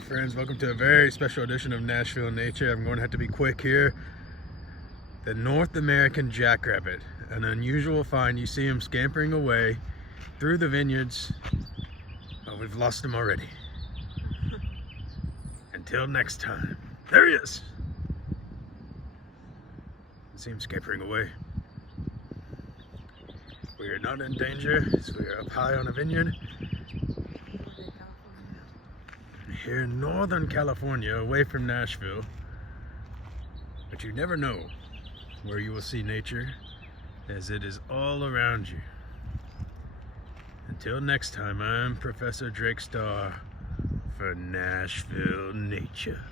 Hello friends, welcome to a very special edition of Nashville Nature. I'm going to have to be quick here. The North American jackrabbit, an unusual find. You see him scampering away through the vineyards. Oh, we've lost him already. Until next time. There he is! See him scampering away. We are not in danger as we are up high on a vineyard. Here in Northern California, away from Nashville. But you never know where you will see nature, as it is all around you. Until next time, I'm Professor Drake Starr for Nashville Nature.